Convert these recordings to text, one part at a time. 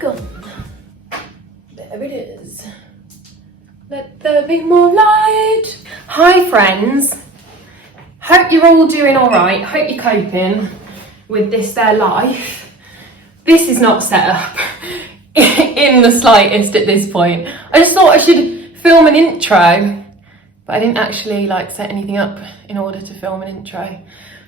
begun. There it is. Let there be more light. Hi friends. Hope you're all doing all right. Hope you're coping with this their life. This is not set up in the slightest at this point. I just thought I should film an intro, but I didn't actually set anything up in order to film an intro.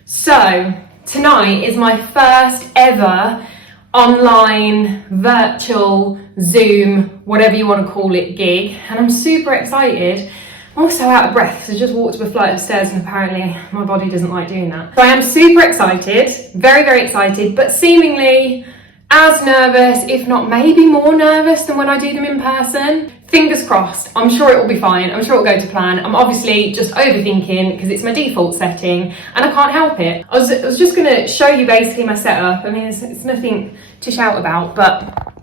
So tonight is my first ever online, virtual, Zoom, whatever you want to call it, gig, and I'm super excited. I'm also out of breath, so I just walked up a flight of stairs and apparently my body doesn't like doing that. So I am super excited, very, very excited, but seemingly as nervous, if not maybe more nervous than when I do them in person. Fingers crossed, I'm sure it will be fine, I'm sure it will go to plan. I'm obviously just overthinking because it's my default setting and I can't help it. I was just going to show you basically my setup. I mean, it's nothing to shout about, but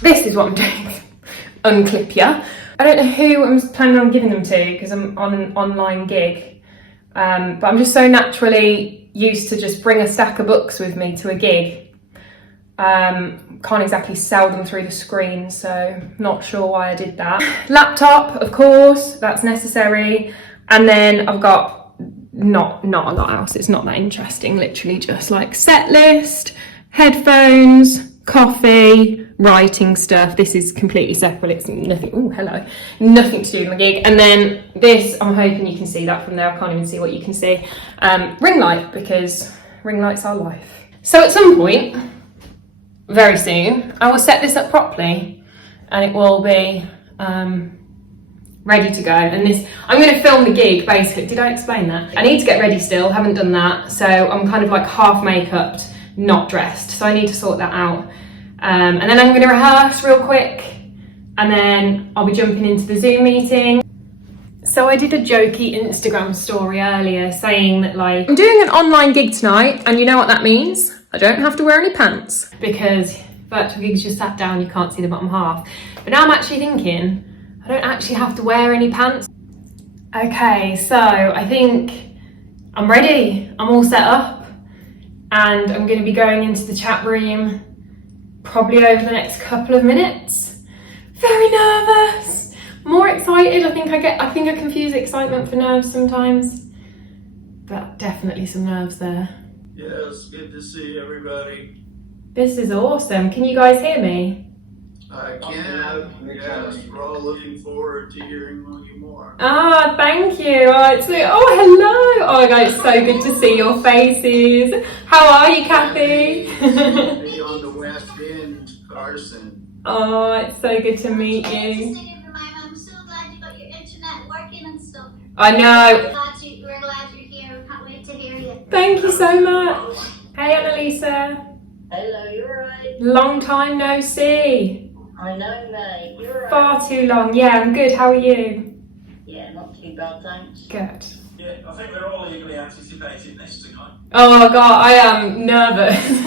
this is what I'm doing. Unclip ya. I don't know who I'm planning on giving them to because I'm on an online gig, but I'm just so naturally used to just bring a stack of books with me to a gig. Can't exactly sell them through the screen, so not sure why I did that. Laptop, of course, that's necessary. And then I've got not a lot else. It's not that interesting, literally just set list, headphones, coffee, writing stuff. This is completely separate. It's nothing, oh hello, nothing to do with my gig. And then this, I'm hoping you can see that from there. I can't even see what you can see. Ring light, because ring lights are life. So at some point, very soon, I will set this up properly and it will be ready to go. And this, I'm going to film the gig basically. Did I explain that? I need to get ready still, haven't done that. So I'm kind of half makeup, not dressed. So I need to sort that out. And then I'm going to rehearse real quick and then I'll be jumping into the Zoom meeting. So I did a jokey Instagram story earlier saying that I'm doing an online gig tonight, and you know what that means? I don't have to wear any pants because virtual gigs just sat down, you can't see the bottom half. But now I'm actually thinking I don't actually have to wear any pants. Okay, so I think I'm ready. I'm all set up and I'm going to be going into the chat room probably over the next couple of minutes. Very nervous, more excited. I think I confuse excitement for nerves sometimes, but definitely some nerves there. Yes, good to see everybody. This is awesome. Can you guys hear me? I can. Yes, we're all looking forward to hearing you more. Ah, thank you. Oh hello. Oh my God, it's so good to see your faces. How are you, Kathy? Me on the West End, Carson. Oh, it's so good to meet you. I'm so glad you got your internet working and stuff. I know. We're glad you're here. We can't wait to hear you. Thank you so much. Hey, Annalisa. Hello, you're right. Long time no see. I know, mate. You're right. Far too long. Yeah, I'm good. How are you? Yeah, not too bad, thanks. Good. Yeah, I think we're all eagerly anticipating this tonight. Oh God, I am nervous.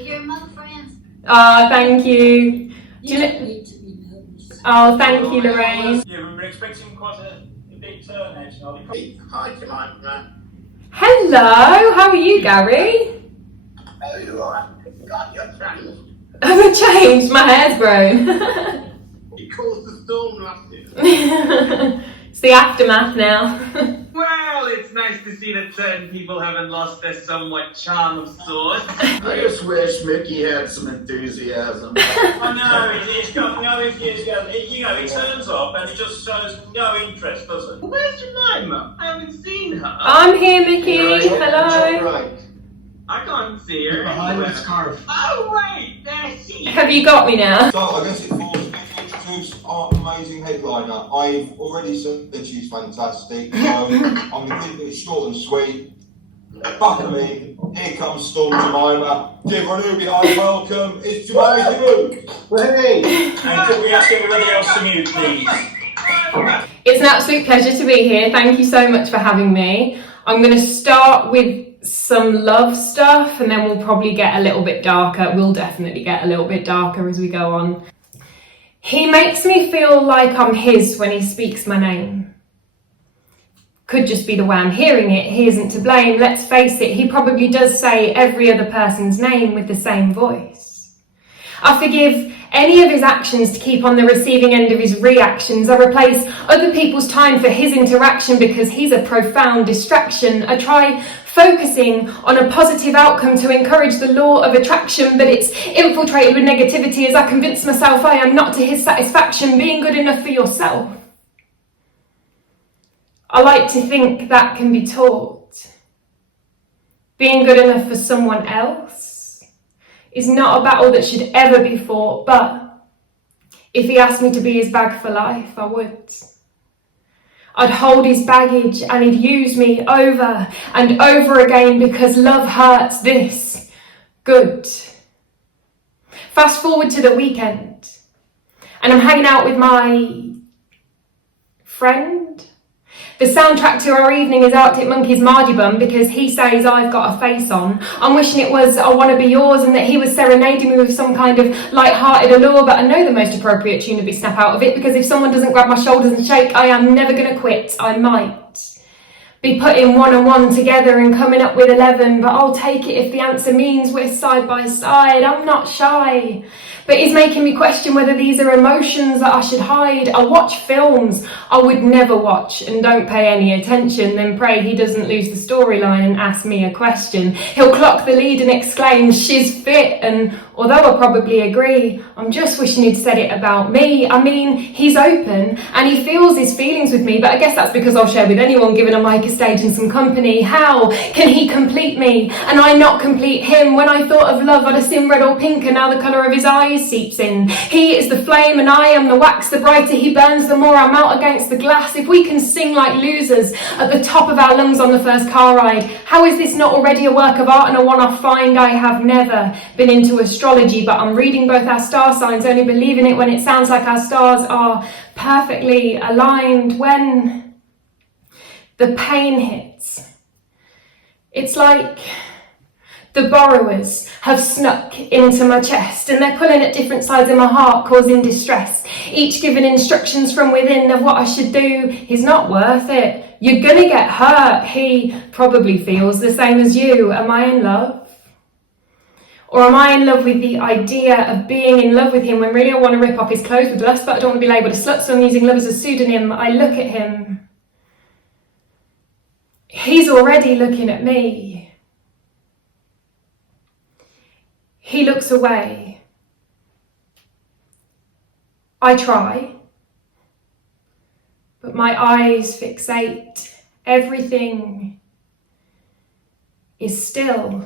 You're among friends. Oh, thank you. You don't need to be nervous. Oh, thank you, Lorraine. Yeah, we were expecting quite a big turnout tonight. Hi, Jemima. Hello, how are you, Gary? Oh, you are. Got your friends. I've changed, my hair's grown. It caused the storm last year. It's the aftermath now. Well, it's nice to see that certain people haven't lost their somewhat charm of sorts. I just wish Mickey had some enthusiasm. I know, it's got no enthusiasm. It turns up and it just shows no interest, does it? Where's Jemima? I haven't seen her. I'm here, Mickey. Right, Hello. right. I can't see her. Behind anywhere. the scarf. Oh, wait, there she is. Have you got me now? So I guess it falls to introduce our amazing headliner. I've already said she's fantastic, so I'm going to keep it short and sweet. Fuck me, here comes Storm Jemima. Give her an behind welcome, it's Jemima Duke. Hey! And could we ask everybody else to mute, please? It's an absolute pleasure to be here. Thank you so much for having me. I'm going to start with some love stuff and then we'll probably get a little bit darker. We'll definitely get a little bit darker as we go on. He makes me feel like I'm his when he speaks my name. Could just be the way I'm hearing it. He isn't to blame. Let's face it, he probably does say every other person's name with the same voice. I forgive any of his actions to keep on the receiving end of his reactions. I replace other people's time for his interaction because he's a profound distraction. I try focusing on a positive outcome to encourage the law of attraction, but it's infiltrated with negativity as I convince myself I am not to his satisfaction. Being good enough for yourself, I like to think that can be taught. Being good enough for someone else is not a battle that should ever be fought, but if he asked me to be his bag for life, I would. I'd hold his baggage and he'd use me over and over again because love hurts this good. Fast forward to the weekend and I'm hanging out with my friend. The soundtrack to our evening is Arctic Monkeys' Mardy Bum because he says I've got a face on. I'm wishing it was I Want to Be Yours and that he was serenading me with some kind of light-hearted allure, but I know the most appropriate tune would be Snap Out of It because if someone doesn't grab my shoulders and shake, I am never going to quit. I might be putting 1 and 1 together and coming up with 11, but I'll take it if the answer means we're side by side. I'm not shy, but it's making me question whether these are emotions that I should hide. I watch films I would never watch and don't pay any attention, then pray he doesn't lose the storyline and ask me a question. He'll clock the lead and exclaim, she's fit, and although I probably agree, I'm just wishing he'd said it about me. I mean, he's open and he feels his feelings with me, but I guess that's because I'll share with anyone given a mic, a stage and some company. How can he complete me and I not complete him? When I thought of love, I'd have seen red or pink, and now the colour of his eyes seeps in. He is the flame and I am the wax. The brighter he burns, the more I'm out against the glass. If we can sing like losers at the top of our lungs on the first car ride, how is this not already a work of art and a one-off find? I have never been into astrology, but I'm reading both our star signs, only believing it when it sounds like our stars are perfectly aligned. When the pain hits, it's like the borrowers have snuck into my chest and they're pulling at different sides of my heart, causing distress, each giving instructions from within of what I should do. He's not worth it. You're gonna get hurt. He probably feels the same as you. Am I in love? Or am I in love with the idea of being in love with him when really I want to rip off his clothes with lust, but I don't want to be labelled a slut, so I'm using love as a pseudonym. I look at him. He's already looking at me. He looks away. I try, but my eyes fixate. Everything is still.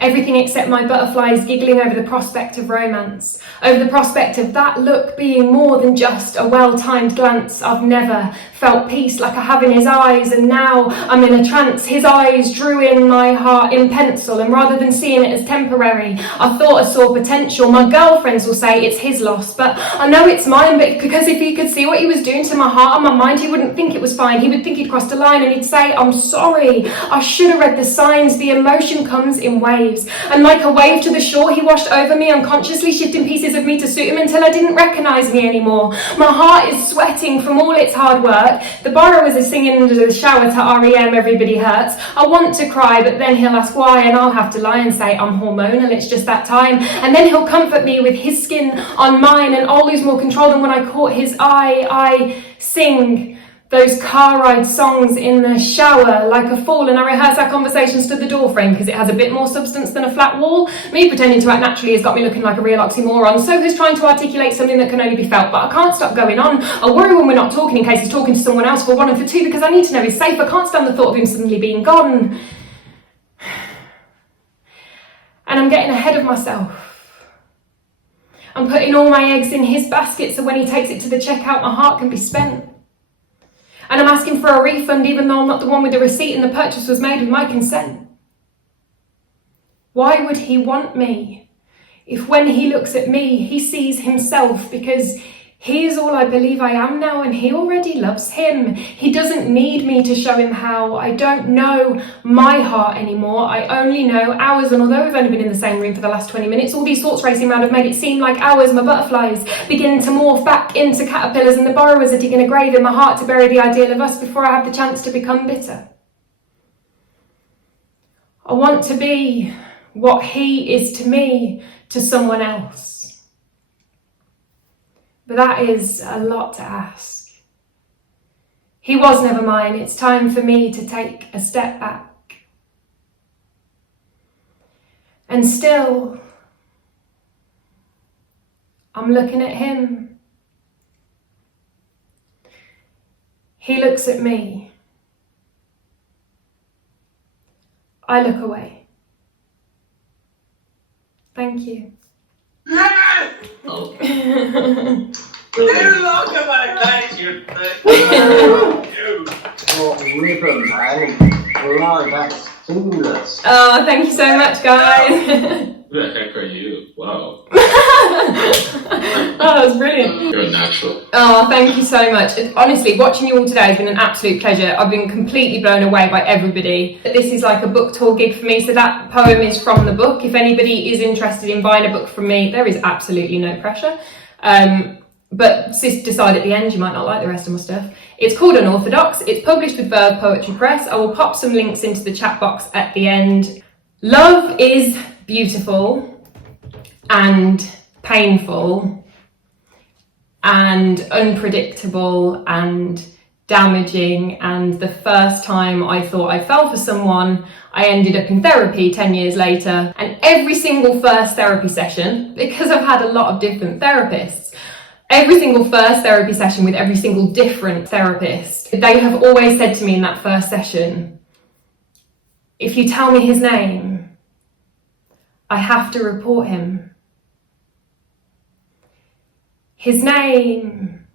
Everything except my butterflies giggling over the prospect of romance, over the prospect of that look being more than just a well-timed glance. I've never felt peace like I have in his eyes, and now I'm in a trance. His eyes drew in my heart in pencil, and rather than seeing it as temporary, I thought I saw potential. My girlfriends will say it's his loss, but I know it's mine, because if he could see what he was doing to my heart and my mind, he wouldn't think it was fine. He would think he'd crossed a line and he'd say, I'm sorry, I should have read the signs. The emotion comes in waves, and like a wave to the shore, he washed over me, unconsciously shifting pieces of me to suit him until I didn't recognise me anymore. My heart is sweating from all its hard work. The borrowers are singing under the shower to REM, Everybody Hurts. I want to cry, but then he'll ask why, and I'll have to lie and say I'm hormonal, it's just that time. And then he'll comfort me with his skin on mine, and I'll lose more control than when I caught his eye. I sing those car ride songs in the shower like a fool, and I rehearse our conversations to the door frame because it has a bit more substance than a flat wall. Me pretending to act naturally has got me looking like a real oxymoron. So who's trying to articulate something that can only be felt, but I can't stop going on. I worry when we're not talking in case he's talking to someone else for one and for two, because I need to know he's safe. I can't stand the thought of him suddenly being gone. And I'm getting ahead of myself. I'm putting all my eggs in his basket so when he takes it to the checkout, my heart can be spent. And I'm asking for a refund even though I'm not the one with the receipt and the purchase was made with my consent. Why would he want me if when he looks at me, he sees himself? Because he is all I believe I am now, and he already loves him. He doesn't need me to show him how. I don't know my heart anymore. I only know ours, and although we've only been in the same room for the last 20 minutes, all these thoughts racing around have made it seem like ours. My butterflies begin to morph back into caterpillars, and the borrowers are digging a grave in my heart to bury the ideal of us before I have the chance to become bitter. I want to be what he is to me, to someone else. But that is a lot to ask. He was never mine. It's time for me to take a step back. And still, I'm looking at him. He looks at me. I look away. Thank you. What ribbon, man. Right, that's seamless. Oh, thank you so much, guys. Who the heck are you? Wow. Oh, that was brilliant. You're a natural. Oh, thank you so much. Honestly, watching you all today has been an absolute pleasure. I've been completely blown away by everybody. This is like a book tour gig for me, so that poem is from the book. If anybody is interested in buying a book from me, there is absolutely no pressure. But Sis, decide at the end, you might not like the rest of my stuff. It's called Unorthodox. It's published with Verve Poetry Press. I will pop some links into the chat box at the end. Love is beautiful and painful and unpredictable and damaging, and the first time I thought I fell for someone, I ended up in therapy 10 years later, and every single first therapy session, because I've had a lot of different therapists, every single first therapy session with every single different therapist, they have always said to me in that first session, if you tell me his name, I have to report him. His name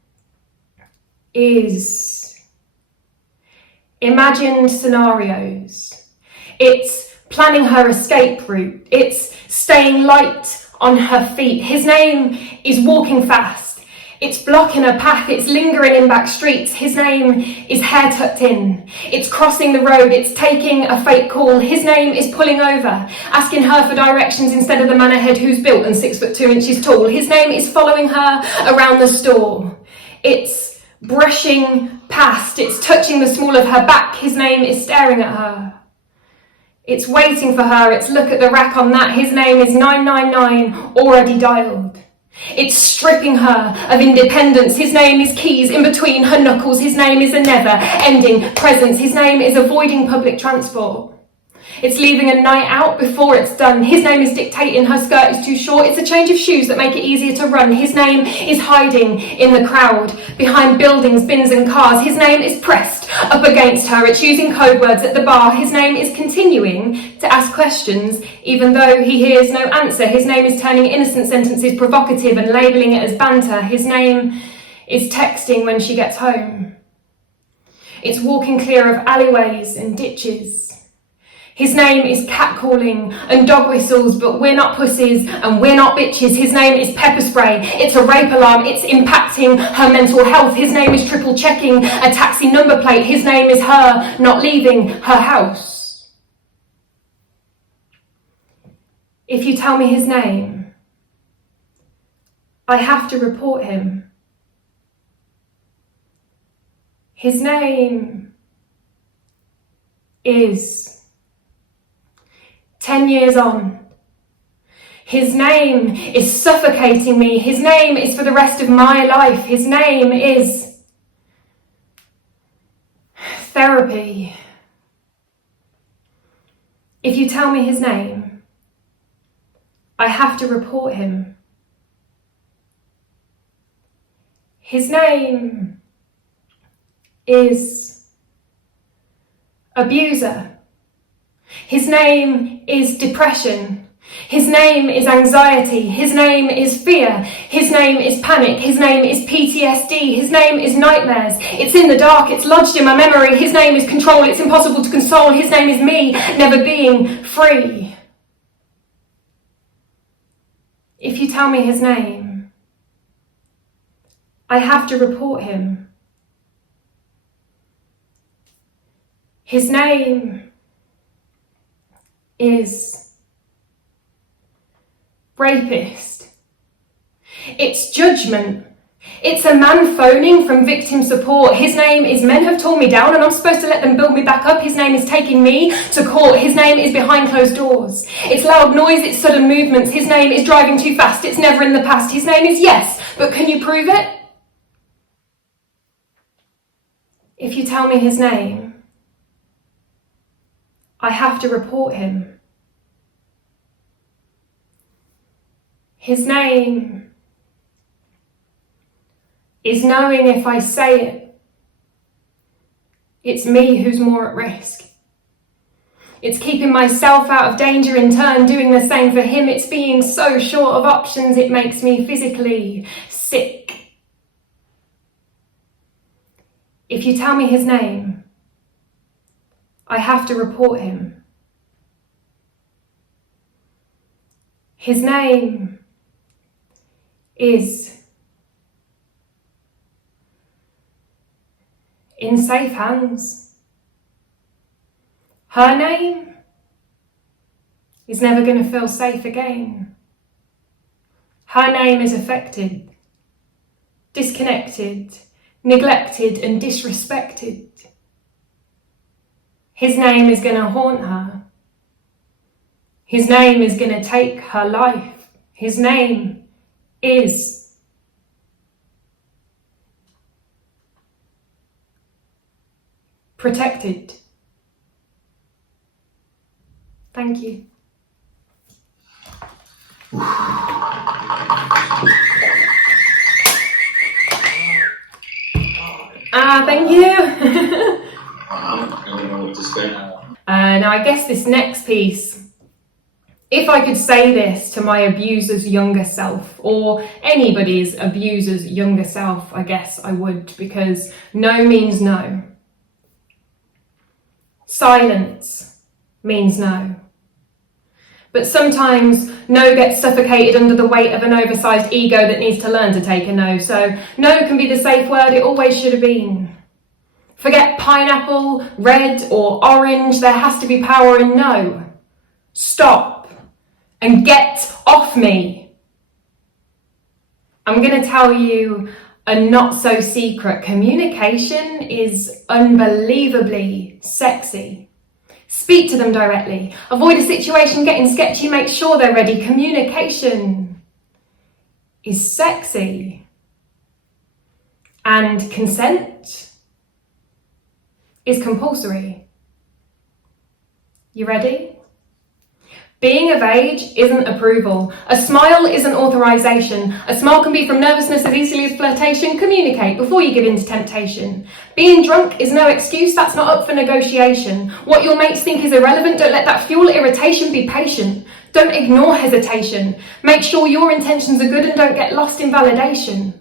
is imagined scenarios. It's planning her escape route. It's staying light on her feet. His name is walking fast. It's blocking her path. It's lingering in back streets. His name is hair tucked in. It's crossing the road. It's taking a fake call. His name is pulling over, asking her for directions instead of the man ahead who's built and 6'2" tall. His name is following her around the store. It's brushing past. It's touching the small of her back. His name is staring at her. It's waiting for her. It's look at the rack on that. His name is 999, already dialed. It's stripping her of independence. His name is keys in between her knuckles. His name is a never-ending presence. His name is avoiding public transport. It's leaving a night out before it's done. His name is dictating her skirt is too short. It's a change of shoes that make it easier to run. His name is hiding in the crowd, behind buildings, bins and cars. His name is pressed up against her. It's using code words at the bar. His name is continuing to ask questions even though he hears no answer. His name is turning innocent sentences provocative and labelling it as banter. His name is texting when she gets home. It's walking clear of alleyways and ditches. His name is catcalling and dog whistles, but we're not pussies and we're not bitches. His name is pepper spray. It's a rape alarm. It's impacting her mental health. His name is triple checking a taxi number plate. His name is her not leaving her house. If you tell me his name, I have to report him. His name is 10 years on. His name is suffocating me. His name is for the rest of my life. His name is therapy. If you tell me his name, I have to report him. His name is abuser. His name is depression. His name is anxiety. His name is fear. His name is panic. His name is PTSD. His name is nightmares. It's in the dark. It's lodged in my memory. His name is control. It's impossible to console. His name is me, never being free. If you tell me his name, I have to report him. His name is rapist. It's judgment. It's a man phoning from victim support. His name is men have torn me down and I'm supposed to let them build me back up. His name is taking me to court. His name is behind closed doors. It's loud noise, it's sudden movements. His name is driving too fast. It's never in the past. His name is yes, but can you prove it? If you tell me his name, I have to report him. His name is knowing if I say it, it's me who's more at risk. It's keeping myself out of danger in turn, doing the same for him. It's being so short of options, it makes me physically sick. If you tell me his name, I have to report him. His name is in safe hands. Her name is never going to feel safe again. Her name is affected, disconnected, neglected and disrespected. His name is going to haunt her. His name is going to take her life. His name is protected. Thank you. Thank you. I don't know what to say now. Now I guess this next piece, if I could say this to my abuser's younger self, or anybody's abuser's younger self, I guess I would, because no means no. Silence means no. But sometimes no gets suffocated under the weight of an oversized ego that needs to learn to take a no. So no can be the safe word it always should have been. Forget pineapple, red or orange, there has to be power in no. Stop and get off me. I'm going to tell you a not so secret. Communication is unbelievably sexy. Speak to them directly. Avoid a situation getting sketchy. Make sure they're ready. Communication is sexy. And consent is compulsory. You ready? Being of age isn't approval. A smile isn't authorization. A smile can be from nervousness as easily as flirtation. Communicate before you give in to temptation. Being drunk is no excuse. That's not up for negotiation. What your mates think is irrelevant, don't let that fuel irritation. Be patient. Don't ignore hesitation. Make sure your intentions are good and don't get lost in validation.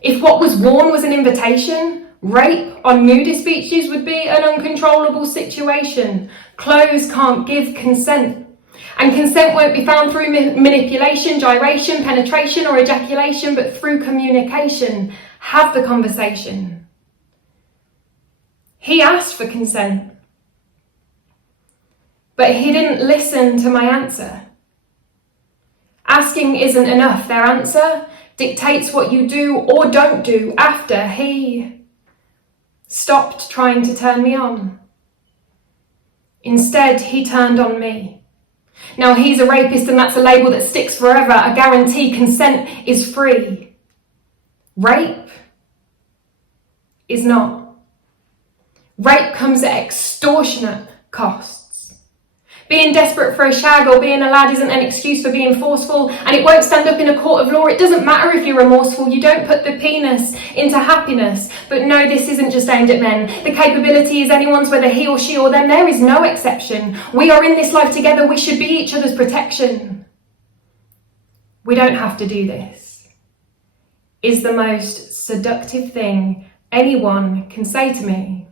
If what was worn was an invitation, rape on nudist beaches would be an uncontrollable situation. Clothes can't give consent. And consent won't be found through manipulation, gyration, penetration or ejaculation, but through communication. Have the conversation. He asked for consent, but he didn't listen to my answer. Asking isn't enough. Their answer dictates what you do or don't do after he stopped trying to turn me on. Instead, he turned on me. Now he's a rapist and that's a label that sticks forever. I guarantee consent is free. Rape is not. Rape comes at extortionate costs. Being desperate for a shag or being a lad isn't an excuse for being forceful, and it won't stand up in a court of law. It doesn't matter if you're remorseful. You don't put the penis into happiness. But no, this isn't just aimed at men. The capability is anyone's, whether he or she or them. There is no exception. We are in this life together. We should be each other's protection. We don't have to do this. Is the most seductive thing anyone can say to me.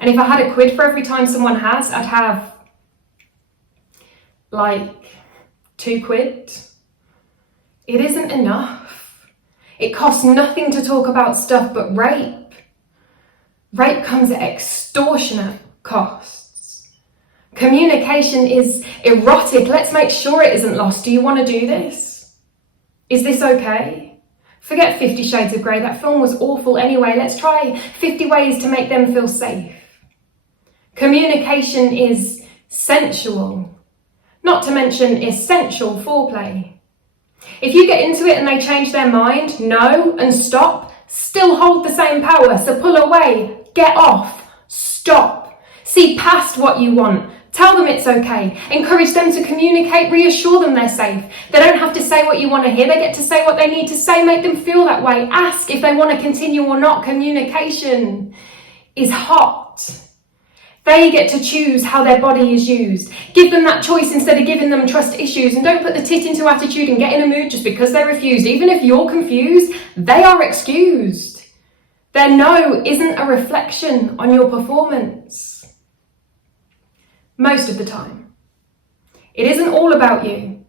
And if I had a quid for every time someone has, I'd have like 2 quid. It isn't enough. It costs nothing to talk about stuff but rape. Rape comes at extortionate costs. Communication is erotic. Let's make sure it isn't lost. Do you want to do this? Is this okay? Forget 50 Shades of Grey, that film was awful anyway. Let's try 50 ways to make them feel safe. Communication is sensual, not to mention essential foreplay. If you get into it and they change their mind, no, and stop, still hold the same power. So pull away, get off, stop, see past what you want. Tell them it's okay. Encourage them to communicate, reassure them they're safe. They don't have to say what you want to hear. They get to say what they need to say. Make them feel that way. Ask if they want to continue or not. Communication is hot. They get to choose how their body is used. Give them that choice instead of giving them trust issues. And don't put the tit into attitude and get in a mood just because they refused. Even if you're confused, they are excused. Their no isn't a reflection on your performance. Most of the time. It isn't all about you.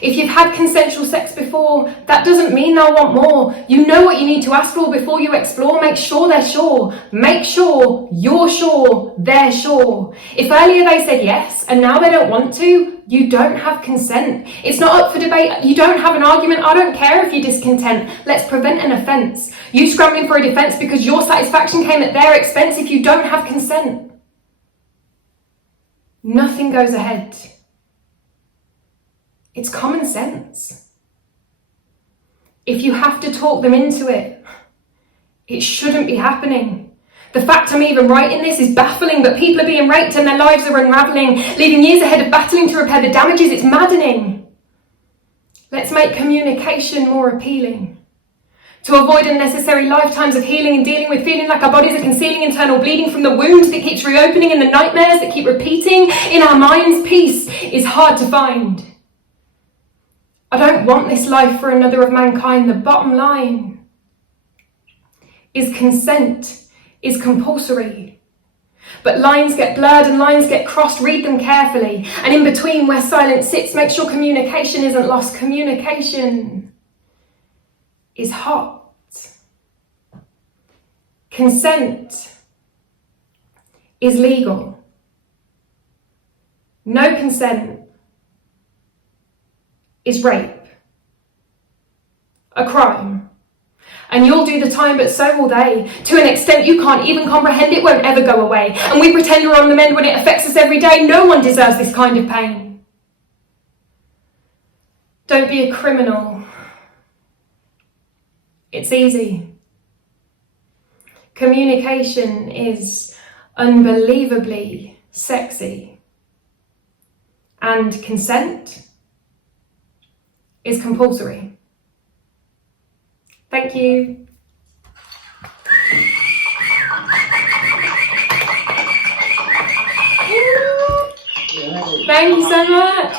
If you've had consensual sex before, that doesn't mean they'll want more. You know what you need to ask for before you explore. Make sure they're sure. Make sure you're sure they're sure. If earlier they said yes and now they don't want to, you don't have consent. It's not up for debate. You don't have an argument. I don't care if you're discontent. Let's prevent an offence. You scrambling for a defence because your satisfaction came at their expense if you don't have consent. Nothing goes ahead. It's common sense. If you have to talk them into it, it shouldn't be happening. The fact I'm even writing this is baffling, but people are being raped and their lives are unravelling, leaving years ahead of battling to repair the damages. It's maddening. Let's make communication more appealing. To avoid unnecessary lifetimes of healing and dealing with feeling like our bodies are concealing internal bleeding from the wounds that keeps reopening and the nightmares that keep repeating in our minds, peace is hard to find. I don't want this life for another of mankind. The bottom line is consent is compulsory. But lines get blurred and lines get crossed. Read them carefully. And in between where silence sits, make sure communication isn't lost. Communication is hot. Consent is legal. No consent is rape. A crime. And you'll do the time, but so will they. To an extent you can't even comprehend, it won't ever go away. And we pretend we're on the mend when it affects us every day. No one deserves this kind of pain. Don't be a criminal. It's easy. Communication is unbelievably sexy. And consent is compulsory. Thank you. Thank you so much.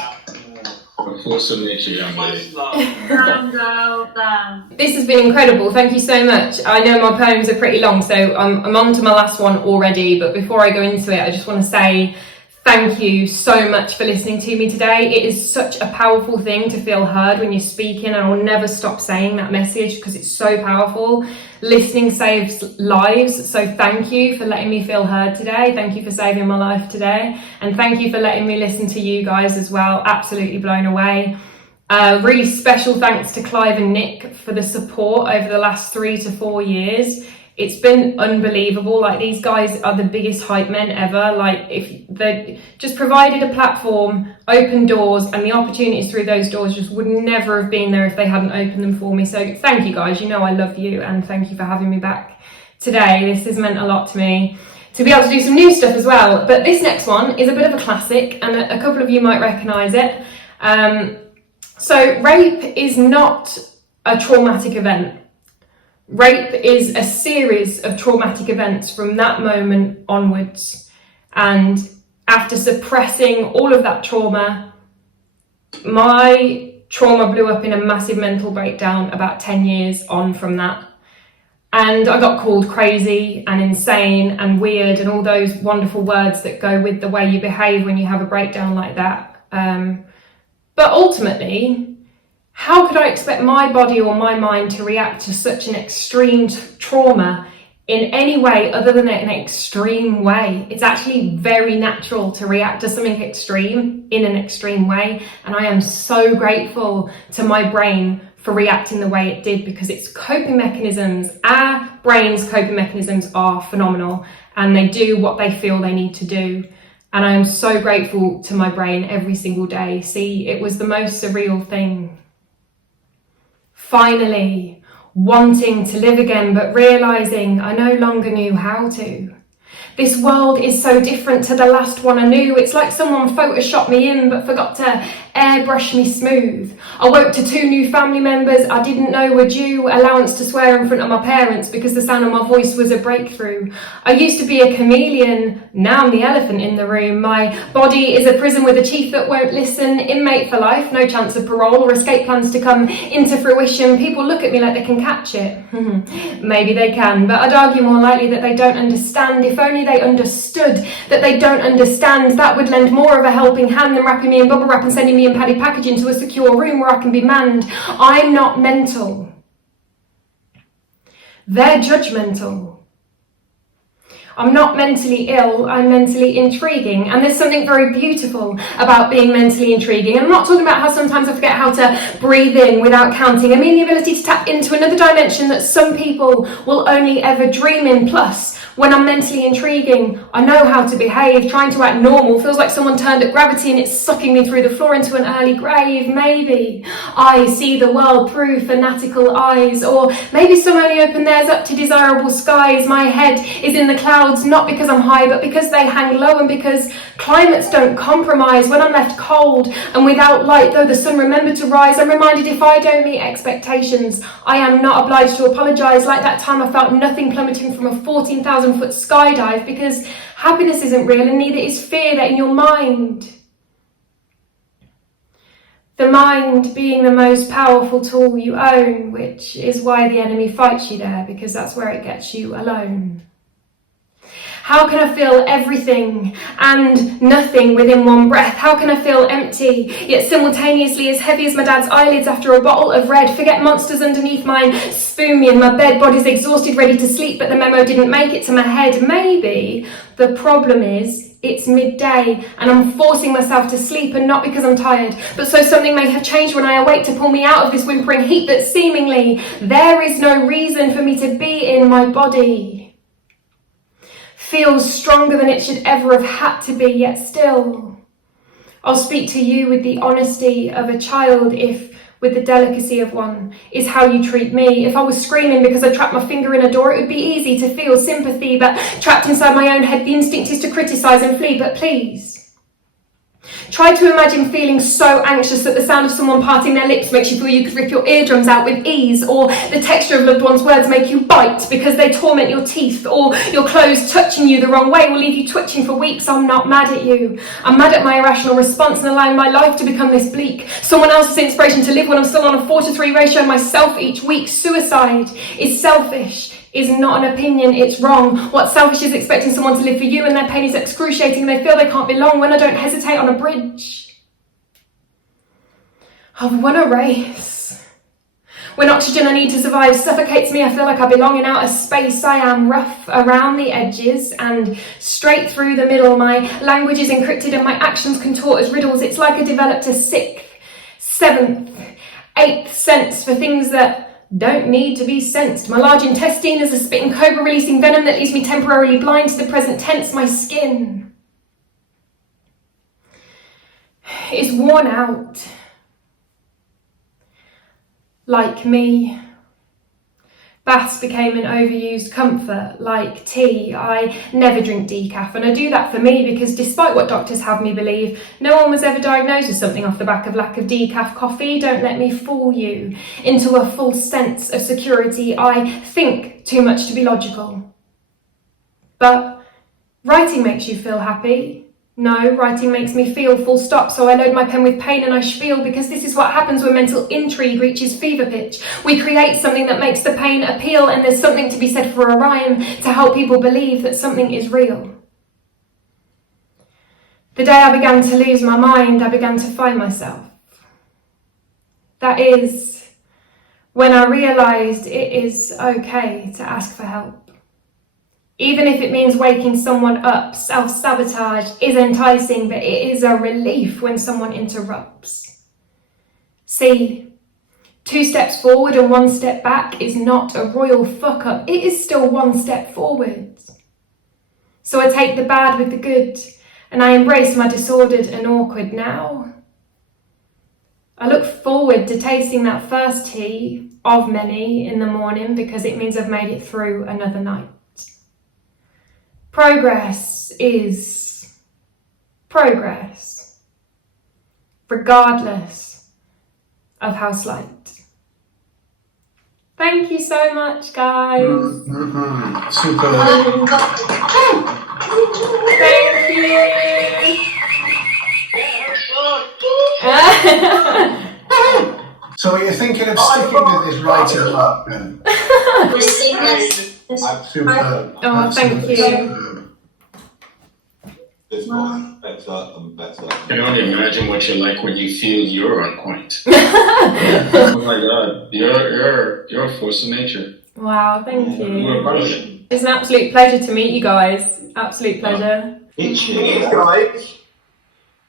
This has been incredible. Thank you so much. I know my poems are pretty long, so I'm on to my last one already. But before I go into it, I just want to say thank you so much for listening to me today. It is such a powerful thing to feel heard when you're speaking, and I will never stop saying that message because it's so powerful. Listening saves lives, so thank you for letting me feel heard today. Thank you for saving my life today, and thank you for letting me listen to you guys as well. Absolutely blown away. Really special thanks to Clive and Nick for the support over the last 3 to 4 years. It's been unbelievable. Like, these guys are the biggest hype men ever. Like, if they just provided a platform, opened doors, and the opportunities through those doors just would never have been there if they hadn't opened them for me. So thank you guys. You know I love you, and thank you for having me back today. This has meant a lot to me to be able to do some new stuff as well. But this next one is a bit of a classic, and a couple of you might recognise it. So rape is not a traumatic event. Rape is a series of traumatic events from that moment onwards. And after suppressing all of that trauma, my trauma blew up in a massive mental breakdown about 10 years on from that. And I got called crazy and insane and weird and all those wonderful words that go with the way you behave when you have a breakdown like that. But ultimately, how could I expect my body or my mind to react to such an extreme trauma in any way other than an extreme way. It's actually very natural to react to something extreme in an extreme way. And I am so grateful to my brain for reacting the way it did, because its coping mechanisms, our brain's coping mechanisms, are phenomenal, and they do what they feel they need to do. And I am so grateful to my brain every single day. See, it was the most surreal thing. Finally, wanting to live again, but realising I no longer knew how to. This world is so different to the last one I knew. It's like someone photoshopped me in but forgot to airbrush me smooth. I woke to 2 new family members I didn't know were due, allowance to swear in front of my parents because the sound of my voice was a breakthrough. I used to be a chameleon, now I'm the elephant in the room. My body is a prison with a chief that won't listen, inmate for life, no chance of parole or escape plans to come into fruition. People look at me like they can catch it. Maybe they can, but I'd argue more likely that they don't understand. If only they understood that they don't understand, that would lend more of a helping hand than wrapping me in bubble wrap and sending me in padded packaging to a secure room where I can be manned. I'm not mental. They're judgmental. I'm not mentally ill, I'm mentally intriguing. And there's something very beautiful about being mentally intriguing. And I'm not talking about how sometimes I forget how to breathe in without counting. I mean the ability to tap into another dimension that some people will only ever dream in. Plus, when I'm mentally intriguing, I know how to behave. Trying to act normal feels like someone turned at gravity and it's sucking me through the floor into an early grave. Maybe I see the world through fanatical eyes, or maybe some only open theirs up to desirable skies. My head is in the clouds, not because I'm high, but because they hang low, and because climates don't compromise. When I'm left cold and without light, though the sun remembered to rise, I'm reminded if I don't meet expectations, I am not obliged to apologise. Like that time I felt nothing plummeting from a 14,000 foot skydive, because happiness isn't real and neither is fear. They're in your mind. The mind being the most powerful tool you own, which is why the enemy fights you there, because that's where it gets you alone. How can I feel everything and nothing within one breath? How can I feel empty, yet simultaneously as heavy as my dad's eyelids after a bottle of red? Forget monsters underneath mine spoon me in my bed, body's exhausted, ready to sleep, but the memo didn't make it to my head. Maybe the problem is it's midday and I'm forcing myself to sleep, and not because I'm tired, but so something may have changed when I awake to pull me out of this whimpering heat that seemingly there is no reason for me to be in. My body feels stronger than it should ever have had to be, yet still I'll speak to you with the honesty of a child, if with the delicacy of one is how you treat me. If I was screaming because I trapped my finger in a door, it would be easy to feel sympathy, but trapped inside my own head, the instinct is to criticise and flee. But please, try to imagine feeling so anxious that the sound of someone parting their lips makes you feel you could rip your eardrums out with ease, or the texture of loved ones' words make you bite because they torment your teeth, or your clothes touching you the wrong way will leave you twitching for weeks. I'm not mad at you. I'm mad at my irrational response and allowing my life to become this bleak. Someone else's inspiration to live when I'm still on a 4-3 ratio myself each week. Suicide is selfish. Is not an opinion, it's wrong. What's selfish is expecting someone to live for you and their pain is excruciating and they feel they can't belong. When I don't hesitate on a bridge, I've won a race. When oxygen I need to survive suffocates me, I feel like I belong in outer space. I am rough around the edges and straight through the middle. My language is encrypted and my actions contort as riddles. It's like I developed a 6th, 7th, 8th sense for things that don't need to be sensed. My large intestine is a spitting cobra releasing venom that leaves me temporarily blind to the present tense. My skin is worn out. Like me, baths became an overused comfort, like tea. I never drink decaf, and I do that for me because despite what doctors have me believe, no one was ever diagnosed with something off the back of lack of decaf coffee. Don't let me fool you into a false sense of security. I think too much to be logical. But writing makes you feel happy. No, writing makes me feel, full stop. So I load my pen with pain and I spiel, because this is what happens when mental intrigue reaches fever pitch. We create something that makes the pain appeal, and there's something to be said for a rhyme to help people believe that something is real. The day I began to lose my mind, I began to find myself. That is when I realised it is okay to ask for help. Even if it means waking someone up, self-sabotage is enticing, but it is a relief when someone interrupts. See, 2 steps forward and 1 step back is not a royal fuck up. It is still 1 step forward. So I take the bad with the good, and I embrace my disordered and awkward now. I look forward to tasting that first tea of many in the morning because it means I've made it through another night. Progress is progress, regardless of how slight. Thank you so much, guys. Super. Thank you. So are you thinking of sticking with this writing work then? Superb. Oh, thank you. This one, better and better. I can only imagine what you're like when you feel you're on point. Oh my god, you're a force of nature. Wow, thank You're you. brilliant. It's an absolute pleasure to meet you guys. Absolute pleasure. Guys,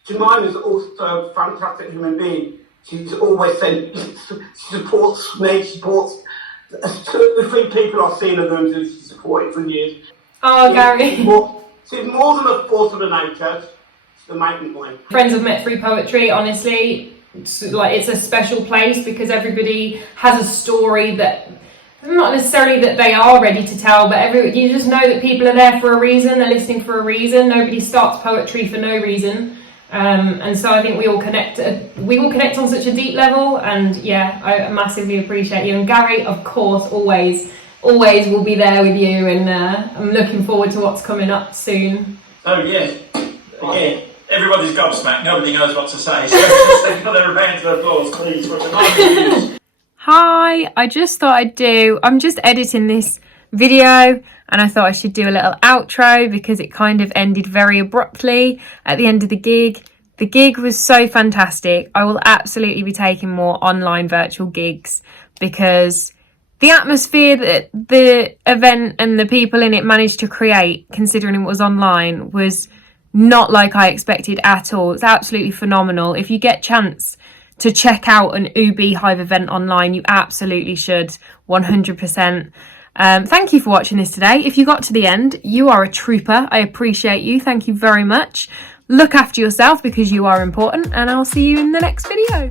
Jemima's also a fantastic human being. She's always said she supports me, she supports 2 or 3 people I've seen in the rooms who she's supported for years. Oh, Gary. She's more than a force of nature. She's the main point. Friends I've met through poetry, honestly, it's a special place because everybody has a story that, not necessarily that they are ready to tell, but you just know that people are there for a reason, they're listening for a reason. Nobody starts poetry for no reason. And so I think we all connect on such a deep level, and yeah, I massively appreciate you. And Gary, of course, always will be there with you, and I'm looking forward to what's coming up soon. Oh yeah, everybody's gobsmacked, nobody knows what to say, so just take another round of applause please for tonight. Hi, I'm just editing this video, and I thought I should do a little outro because it kind of ended very abruptly at the end of the gig. The gig was so fantastic. I will absolutely be taking more online virtual gigs because the atmosphere that the event and the people in it managed to create, considering it was online, was not like I expected at all. It's absolutely phenomenal. If you get chance to check out an Hive event online, you absolutely should, 100%. Thank you for watching this today. If you got to the end, you are a trooper. I appreciate you. Thank you very much. Look after yourself because you are important, and I'll see you in the next video.